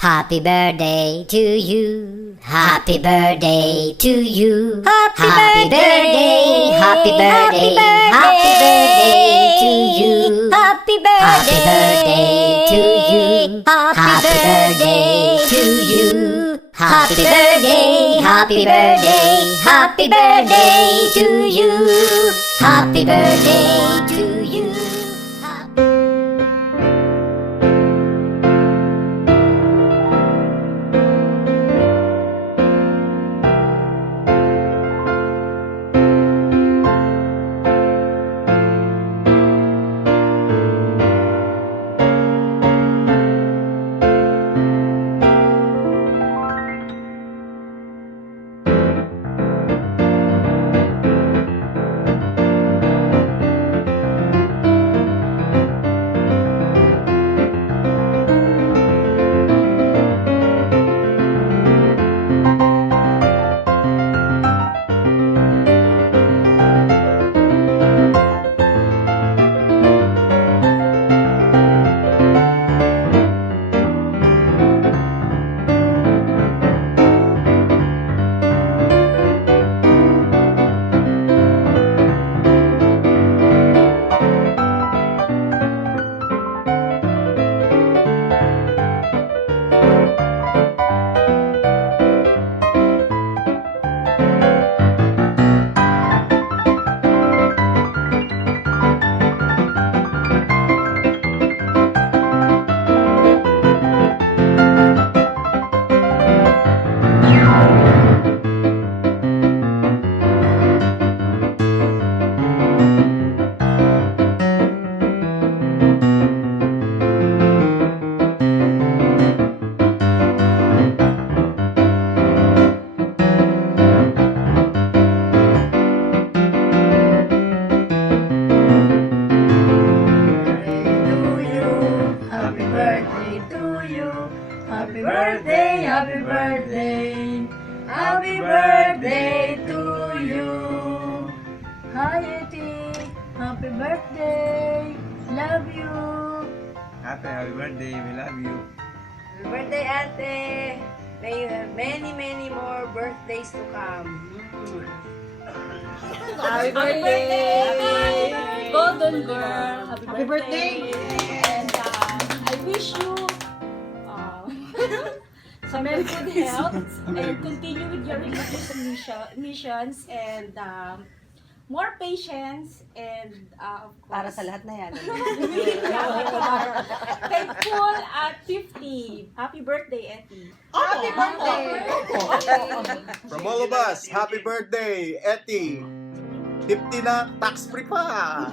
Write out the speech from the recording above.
Happy birthday to you. Happy birthday to you. Happy birthday. Happy birthday. Happy birthday to you. Happy birthday to you. Happy birthday to you. Happy birthday. Happy birthday. Happy birthday to you. Happy birthday to you. Happy birthday, happy birthday, happy birthday to you. Hi, Eti. Happy birthday. Love you. Happy birthday, we love you. Happy birthday, Ate. May you have many, many more birthdays to come. Happy birthday! Golden girl! Happy birthday. And I wish you some very good health and continue with your religious missions and more patience and of course, Para sa lahat na yan. thankful at 50. Happy birthday, Eti. Happy birthday. From all of us, happy birthday, Eti. 50 na, tax-free pa.